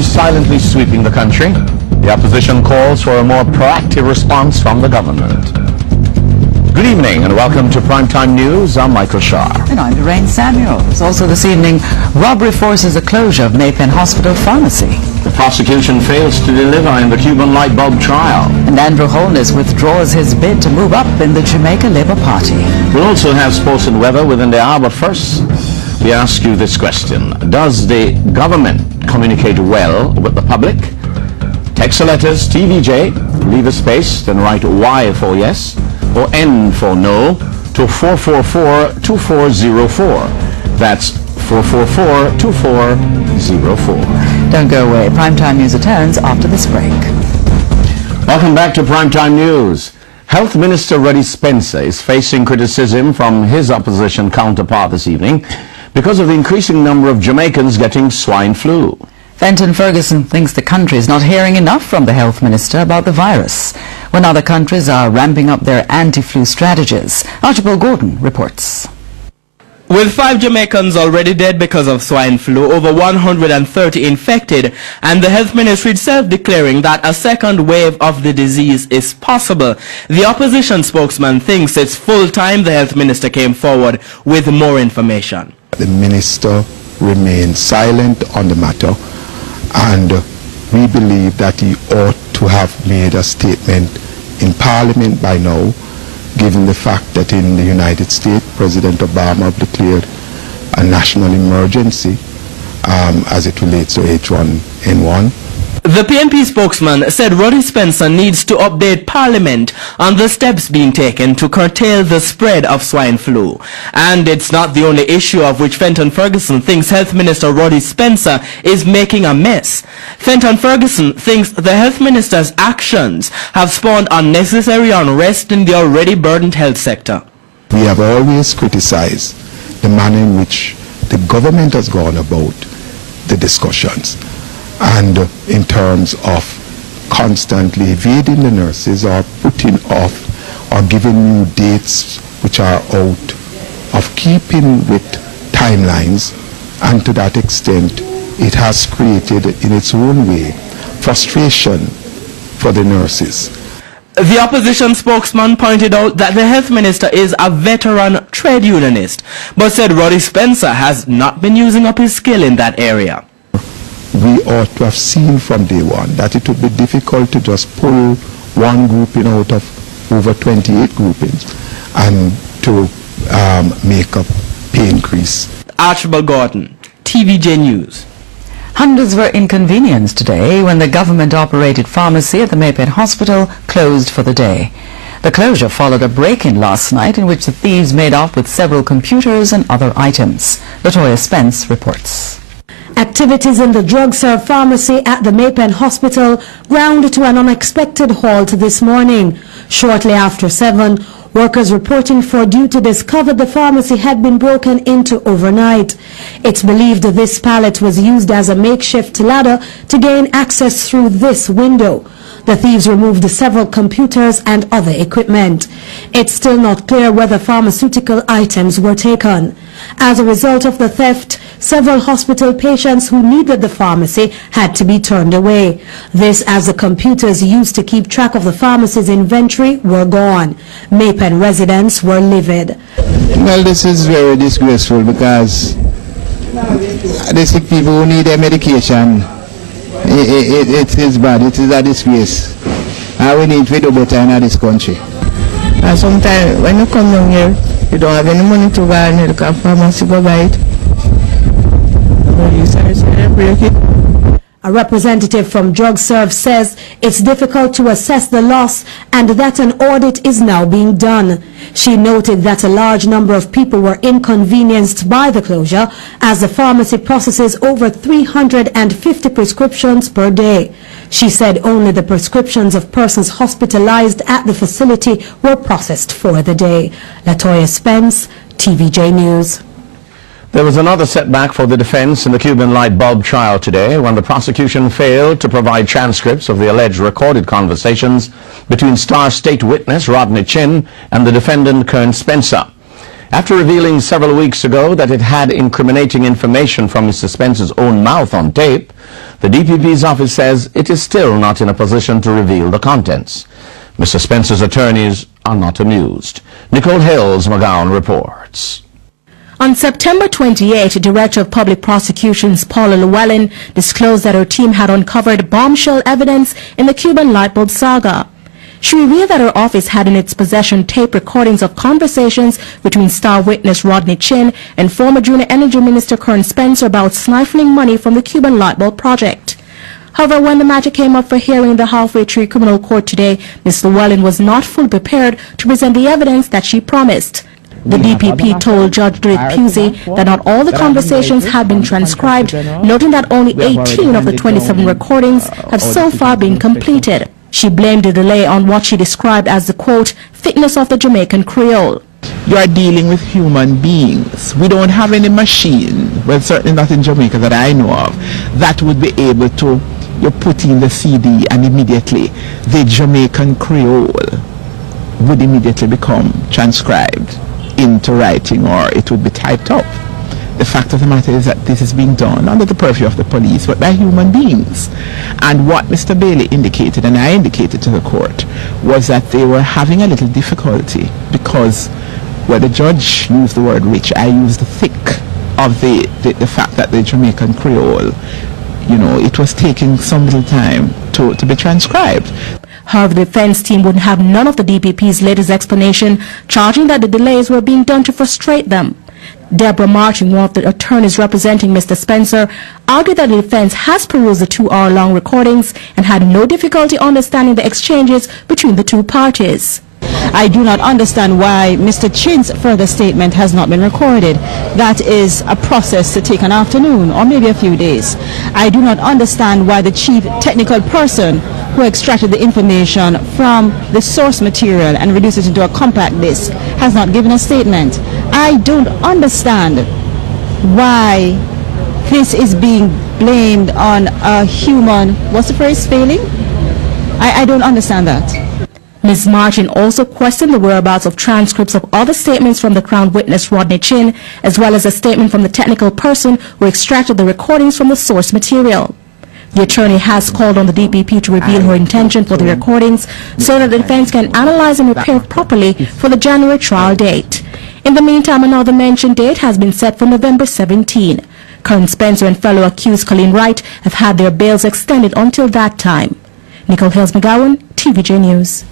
flu silently sweeping the country. The opposition calls for a more proactive response from the government. Good evening and welcome to Primetime News. I'm Michael Shah. And I'm Lorraine Samuels. Also this evening, robbery forces the closure of Maypen Hospital Pharmacy. The prosecution fails to deliver in the Cuban light bulb trial. And Andrew Holness withdraws his bid to move up in the Jamaica Labour Party. We'll also have sports and weather within the hour, but first we ask you this question. Does the government communicate well with the public? Text the letters TVJ, leave a space, then write Y for yes or N for no to 444-2404. That's 444-2404. Don't go away. Primetime News returns after this break. Welcome back to Primetime News. Health Minister Ruddy Spencer is facing criticism from his opposition counterpart this evening because of the increasing number of Jamaicans getting swine flu. Fenton Ferguson thinks the country is not hearing enough from the health minister about the virus, when other countries are ramping up their anti-flu strategies. Archibald Gordon reports. With 5 Jamaicans already dead because of swine flu, over 130 infected, and the health ministry itself declaring that a second wave of the disease is possible, the opposition spokesman thinks it's full time the health minister came forward with more information. The minister remained silent on the matter, and we believe that he ought to have made a statement in Parliament by now, given the fact that in the United States, President Obama declared a national emergency as it relates to H1N1. The PNP spokesman said Ruddy Spencer needs to update Parliament on the steps being taken to curtail the spread of swine flu. And it's not the only issue of which Fenton Ferguson thinks Health Minister Ruddy Spencer is making a mess. Fenton Ferguson thinks the Health Minister's actions have spawned unnecessary unrest in the already burdened health sector. We have always criticized the manner in which the government has gone about the discussions, and in terms of constantly evading the nurses or putting off or giving new dates which are out of keeping with timelines, and to that extent it has created in its own way frustration for the nurses. The opposition spokesman pointed out that the health minister is a veteran trade unionist, but said Ruddy Spencer has not been using up his skill in that area. We ought to have seen from day one that it would be difficult to just pull one grouping out of over 28 groupings and to make a pay increase. Archibald Gordon, TVJ News. Hundreds were inconvenienced today when the government-operated pharmacy at the Maypen Hospital closed for the day. The closure followed a break-in last night in which the thieves made off with several computers and other items. Latoya Spence reports. Activities in the drug-serve pharmacy at the Maypen Hospital ground to an unexpected halt this morning. Shortly after 7, workers reporting for duty discovered the pharmacy had been broken into overnight. It's believed this pallet was used as a makeshift ladder to gain access through this window. The thieves removed several computers and other equipment. It's still not clear whether pharmaceutical items were taken. As a result of the theft, several hospital patients who needed the pharmacy had to be turned away. This as the computers used to keep track of the pharmacy's inventory were gone. Maypen residents were livid. Well, this is very disgraceful because the sick people who need their medication, it is bad. It is a disgrace. We need to do better in this country. Sometimes when you come down here, you don't have any money to buy and you can pharmacy go buy it. A representative from DrugServe says it's difficult to assess the loss and that an audit is now being done. She noted that a large number of people were inconvenienced by the closure as the pharmacy processes over 350 prescriptions per day. She said only the prescriptions of persons hospitalized at the facility were processed for the day. Latoya Spence, TVJ News. There was another setback for the defense in the Cuban light bulb trial today when the prosecution failed to provide transcripts of the alleged recorded conversations between star state witness Rodney Chin and the defendant Kern Spencer. After revealing several weeks ago that it had incriminating information from Mr. Spencer's own mouth on tape, The DPP's office says it is still not in a position to reveal the contents. Mr. Spencer's attorneys are not amused. Nicole Hales McGowan reports. On September 28, Director of Public Prosecutions Paula Llewellyn disclosed that her team had uncovered bombshell evidence in the Cuban light bulb saga. She revealed that her office had in its possession tape recordings of conversations between star witness Rodney Chin and former Junior Energy Minister Kern Spencer about siphoning money from the Cuban light bulb project. However, when the matter came up for hearing in the halfway tree criminal court today, Ms. Llewellyn was not fully prepared to present the evidence that she promised. The DPP told Judge Dwight Pusey that not all the conversations had been transcribed, noting that only 18 of the 27 recordings have so far been completed. She blamed the delay on what she described as the, quote, thickness of the Jamaican Creole. You are dealing with human beings. We don't have any machine, well, certainly not in Jamaica that I know of, that would be able to put in the CD and immediately the Jamaican Creole would immediately become transcribed into writing, or it would be typed up. The fact of the matter is that this is being done under the purview of the police, but by human beings. And what Mr. Bailey indicated, and I indicated to the court, was that they were having a little difficulty because where the judge used the word rich, I used the thick of the fact that the Jamaican Creole, you know, it was taking some little time to be transcribed. However, the defense team would have none of the DPP's latest explanation, charging that the delays were being done to frustrate them. Deborah Martin, one of the attorneys representing Mr. Spencer, argued that the defense has perused the 2-hour-long recordings and had no difficulty understanding the exchanges between the two parties. I do not understand why Mr. Chin's further statement has not been recorded. That is a process to take an afternoon or maybe a few days. I do not understand why the chief technical person who extracted the information from the source material and reduced it into a compact disc has not given a statement. I don't understand why this is being blamed on a human, what's the phrase, failing? I don't understand that. Ms. Martin also questioned the whereabouts of transcripts of other statements from the Crown witness Rodney Chin, as well as a statement from the technical person who extracted the recordings from the source material. The attorney has called on the DPP to reveal her intention for the recordings so that the defense can analyze and prepare properly for the January trial date. In the meantime, another mentioned date has been set for November 17. Kern Spencer and fellow accused Colleen Wright have had their bails extended until that time. Nicole Hales McGowan, TVJ News.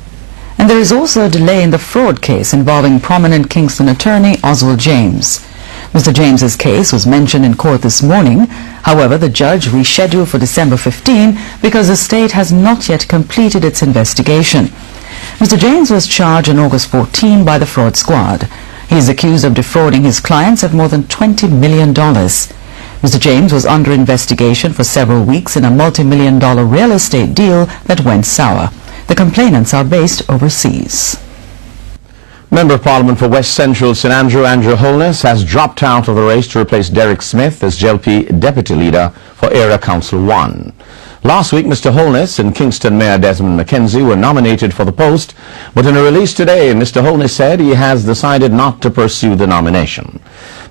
And there is also a delay in the fraud case involving prominent Kingston attorney Oswald James. Mr. James's case was mentioned in court this morning. However, the judge rescheduled for December 15 because the state has not yet completed its investigation. Mr. James was charged on August 14 by the fraud squad. He is accused of defrauding his clients of more than $20 million. Mr. James was under investigation for several weeks in a multi-million-dollar real estate deal that went sour. The complainants are based overseas. Member of Parliament for West Central St Andrew, Andrew Holness, has dropped out of the race to replace Derek Smith as JLP Deputy Leader for Area Council 1. Last week, Mr. Holness and Kingston Mayor Desmond McKenzie were nominated for the post, but in a release today, Mr. Holness said he has decided not to pursue the nomination.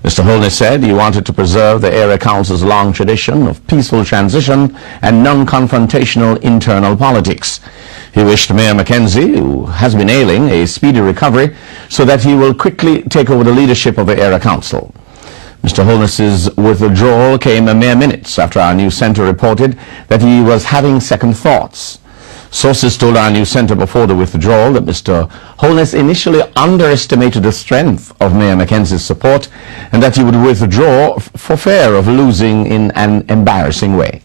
Mr. Holness said he wanted to preserve the Area Council's long tradition of peaceful transition and non-confrontational internal politics. He wished Mayor McKenzie, who has been ailing, a speedy recovery so that he will quickly take over the leadership of the Area Council. Mr. Holness's withdrawal came a mere minutes after our news centre reported that he was having second thoughts. Sources told our news centre before the withdrawal that Mr. Holness initially underestimated the strength of Mayor McKenzie's support and that he would withdraw for fear of losing in an embarrassing way.